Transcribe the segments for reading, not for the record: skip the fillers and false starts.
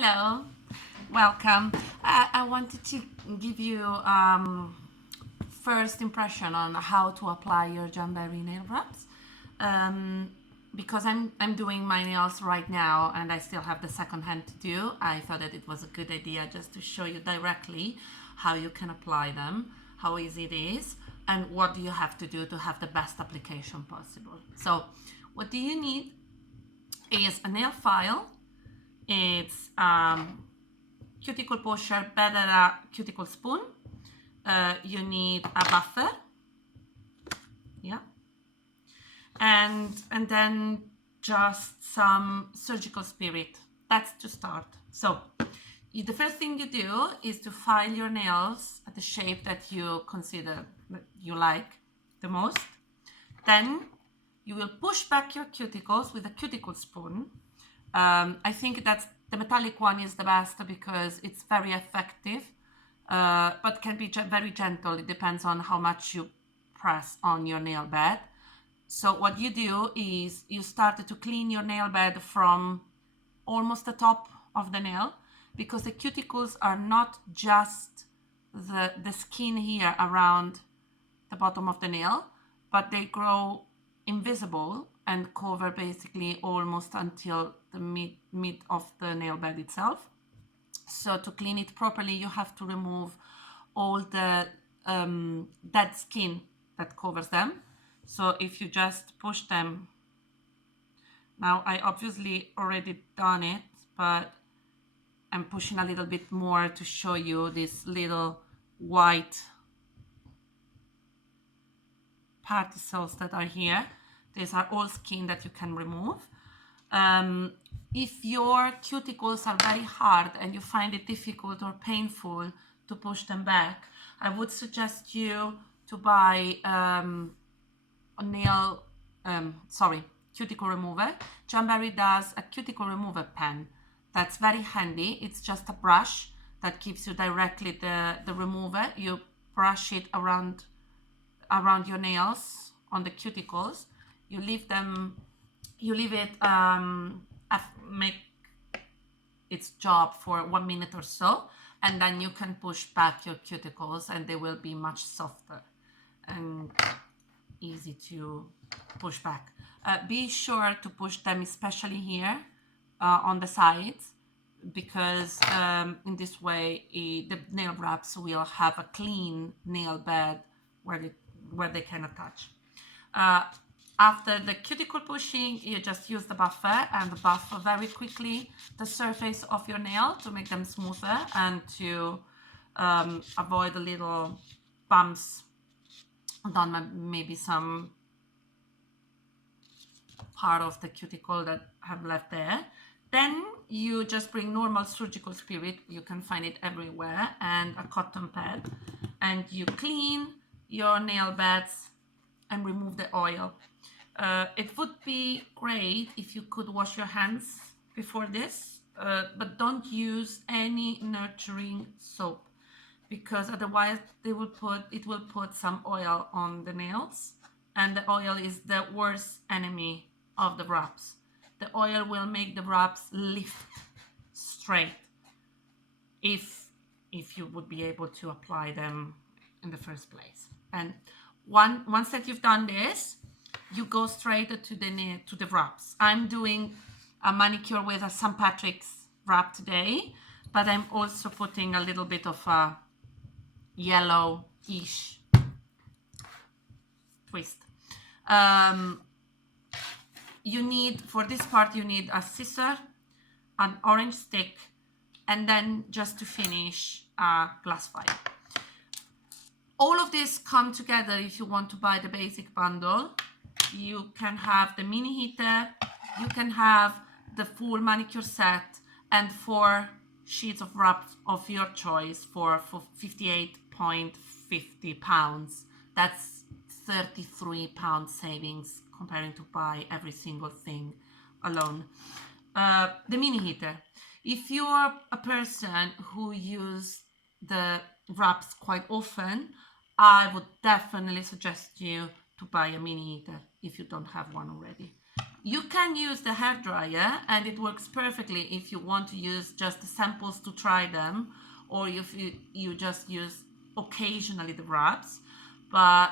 Hello, welcome. I wanted to give you first impression on how to apply your Jamberry Nail Wraps because I'm doing my nails right now and I still have the second hand to do. I thought that it was a good idea just to show you directly how you can apply them, how easy it is, and what do you have to do to have the best application possible. So what do you need is a nail file. It's cuticle pusher, better a cuticle spoon. You need a buffer, yeah, and then just some surgical spirit. That's to start. So the first thing you do is to file your nails at the shape that you consider that you like the most. Then you will push back your cuticles with a cuticle spoon. I think that the metallic one is the best because it's very effective, but can be very gentle. It depends on how much you press on your nail bed. So what you do is you start to clean your nail bed from almost the top of the nail, because the cuticles are not just the skin here around the bottom of the nail, but they grow invisible and cover basically almost until the mid of the nail bed itself. So to clean it properly, you have to remove all the dead skin that covers them. So if you just push them, now I obviously already done it, but I'm pushing a little bit more to show you these little white particles that are here. These are all skin that you can remove. If your cuticles are very hard and you find it difficult or painful to push them back, I would suggest you to buy cuticle remover. Jamberry does a cuticle remover pen. That's very handy. It's just a brush that gives you directly the remover. You brush it around your nails on the cuticles. You leave it make its job for 1 minute or so, and then you can push back your cuticles and they will be much softer and easy to push back. Be sure to push them especially here on the sides, because in this way the nail wraps will have a clean nail bed where they can attach. After the cuticle pushing, you just use the buffer and buff very quickly the surface of your nail to make them smoother and to avoid the little bumps on maybe some part of the cuticle that have left there. Then you just bring normal surgical spirit, you can find it everywhere, and a cotton pad, and you clean your nail beds and remove the oil. It would be great if you could wash your hands before this, but don't use any nurturing soap, because otherwise it will put some oil on the nails, and the oil is the worst enemy of the wraps. The oil will make the wraps lift straight if you would be able to apply them in the first place. And once that you've done this, you go straight to the wraps. I'm doing a manicure with a St. Patrick's wrap today, but I'm also putting a little bit of a yellowish twist. For this part, you need a scissor, an orange stick, and then just to finish a glass file. All of this come together if you want to buy the basic bundle. You can have the mini heater, you can have the full manicure set, and 4 sheets of wraps of your choice for 58.50 pounds. That's 33 pounds savings comparing to buy every single thing alone. The mini heater. If you're a person who uses the wraps quite often, I would definitely suggest you to buy a mini heater if you don't have one already. You can use the hairdryer, and it works perfectly if you want to use just the samples to try them, or if you just use occasionally the wraps. But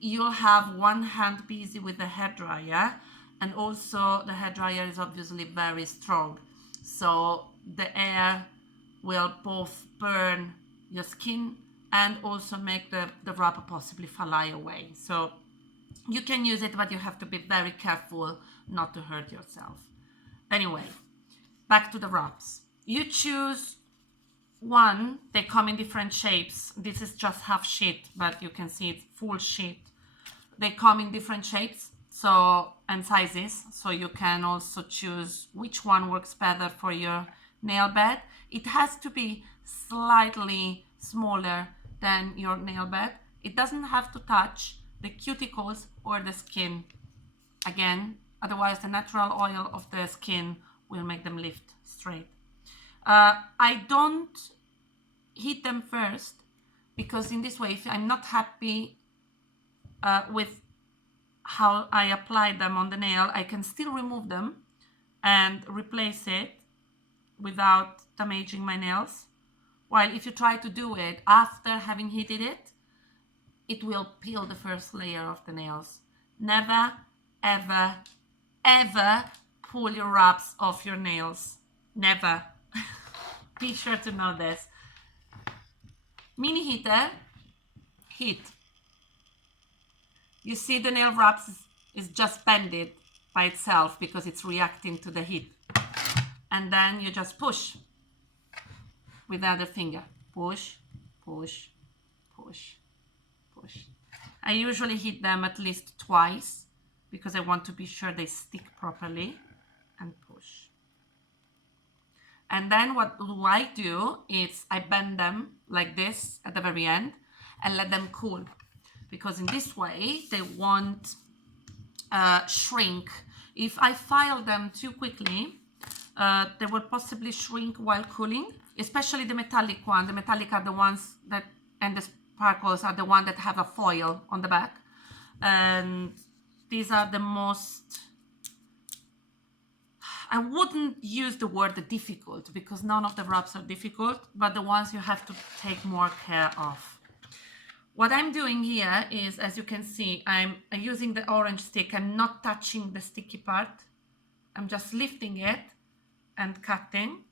you'll have one hand busy with the hairdryer, and also the hairdryer is obviously very strong, so the air will both burn your skin and also make the wrapper possibly fly away. So you can use it, but you have to be very careful not to hurt yourself. Anyway, back to the wraps. You choose one. They come in different shapes. This is just half sheet, but you can see it's full sheet. They come in different shapes and sizes, so you can also choose which one works better for your nail bed. It has to be slightly smaller than your nail bed. It doesn't have to touch the cuticles or the skin. Again, otherwise the natural oil of the skin will make them lift straight. I don't heat them first, because in this way, if I'm not happy with how I apply them on the nail, I can still remove them and replace it without damaging my nails. While if you try to do it after having heated it, it will peel the first layer of the nails. Never, ever, ever pull your wraps off your nails. Never. Be sure to know this. Mini heater, heat. You see the nail wraps is just bended by itself because it's reacting to the heat. And then you just push with the other finger. Push, push, push, push. I usually heat them at least twice because I want to be sure they stick properly, and push. And then what do I do is I bend them like this at the very end and let them cool, because in this way they won't shrink. If I file them too quickly, they will possibly shrink while cooling, especially the metallic one. The metallic are the ones that, and the sparkles are the ones that have a foil on the back. And these are the most, I wouldn't use the word difficult, because none of the wraps are difficult, but the ones you have to take more care of. What I'm doing here is, as you can see, I'm using the orange stick. I'm not touching the sticky part. I'm just lifting it and cutting.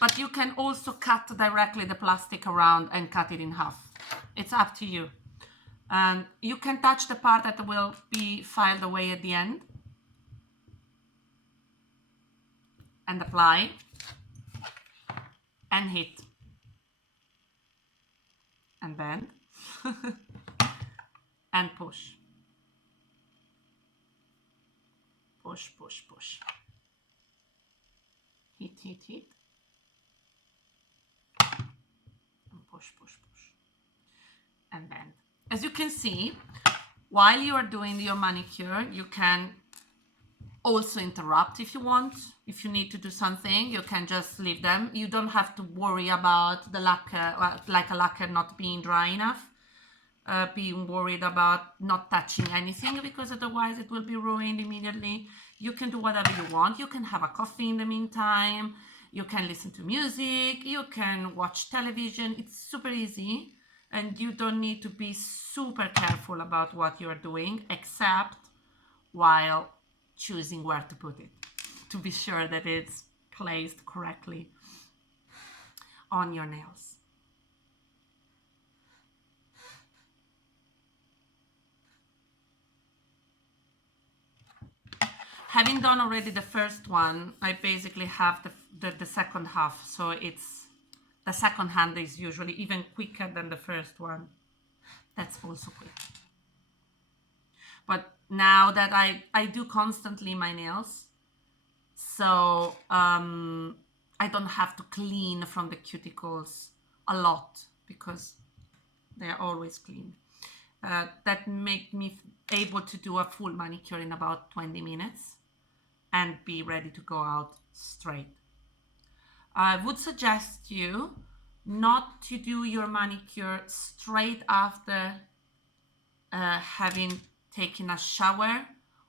But you can also cut directly the plastic around and cut it in half. It's up to you. And you can touch the part that will be filed away at the end. And apply. And hit. And bend. And push. Push, push, push. Hit, hit, hit. And push, push, push. And bend. As you can see, while you are doing your manicure, you can also interrupt if you want. If you need to do something, you can just leave them. You don't have to worry about the lacquer, like a lacquer not being dry enough. Being worried about not touching anything, because otherwise it will be ruined immediately. You can do whatever you want. You can have a coffee in the meantime. You can listen to music. You can watch television. It's super easy. And you don't need to be super careful about what you're doing, except while choosing where to put it, to be sure that it's placed correctly on your nails. Having done already the first one, I basically have the second half, so it's the second hand is usually even quicker than the first one. That's also quick. But now that I do constantly my nails, so I don't have to clean from the cuticles a lot, because they're always clean. That make me able to do a full manicure in about 20 minutes and be ready to go out straight. I would suggest you not to do your manicure straight after having taken a shower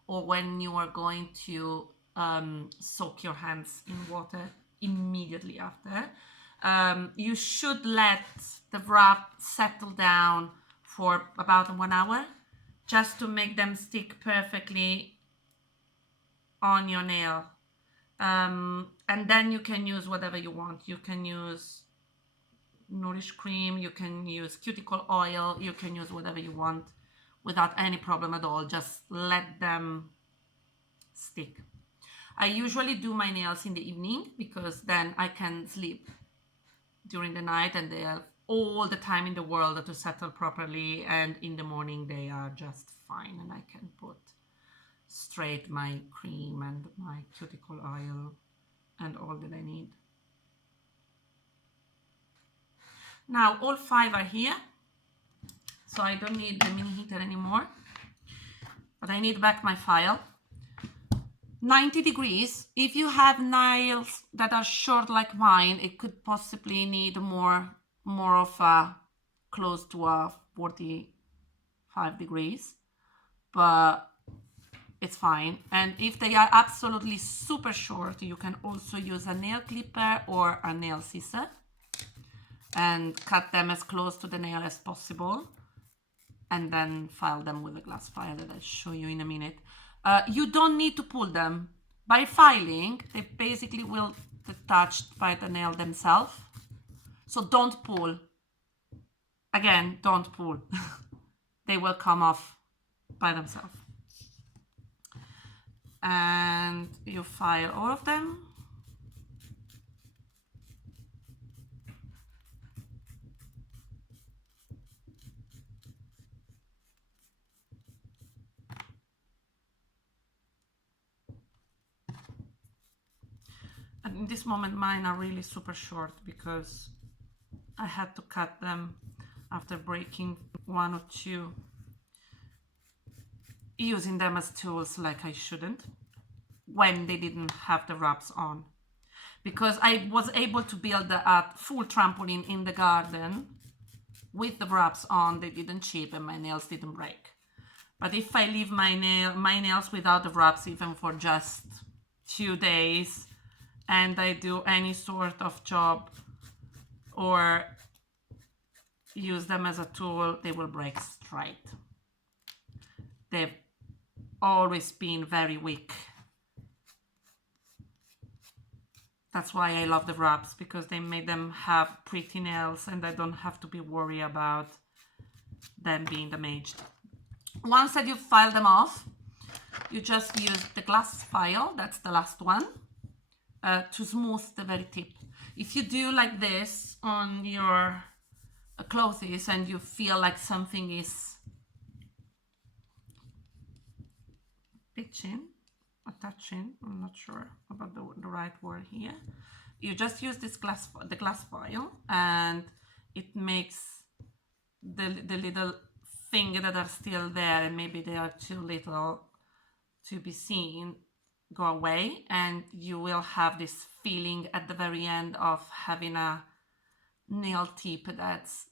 or when you are going to soak your hands in water immediately after. You should let the wrap settle down for about 1 hour, just to make them stick perfectly on your nail. And then you can use whatever you want. You can use Nourish cream, you can use cuticle oil, you can use whatever you want without any problem at all. Just let them stick. I usually do my nails in the evening because then I can sleep during the night and they have all the time in the world to settle properly, and in the morning they are just fine and I can put straight my cream and my cuticle oil and all that I need. Now all 5 are here, so I don't need the mini heater anymore, but I need back my file. 90 degrees. If you have nails that are short like mine, it could possibly need more of a close to a 45 degrees, but it's fine. And if they are absolutely super short, you can also use a nail clipper or a nail scissor and cut them as close to the nail as possible, and then file them with a glass file that I'll show you in a minute. You don't need to pull them. By filing, they basically will detach by the nail themselves. So don't pull. Again, don't pull. They will come off by themselves. And you file all of them. And in this moment, mine are really super short because I had to cut them after breaking 1 or 2, using them as tools like I shouldn't, when they didn't have the wraps on. Because I was able to build a full trampoline in the garden with the wraps on, they didn't chip and my nails didn't break. But if I leave my nails without the wraps even for just 2 days, and I do any sort of job or use them as a tool, they will break straight. They've always been very weak. That's why I love the wraps, because they made them have pretty nails and I don't have to be worried about them being damaged. Once that you file them off, you just use the glass file, that's the last one, to smooth the very tip. If you do like this on your clothes and you feel like something is pitching or touching, I'm not sure about the right word here, you just use this the glass foil, and it makes the little things that are still there, and maybe they are too little to be seen, go away, and you will have this feeling at the very end of having a nail tip that's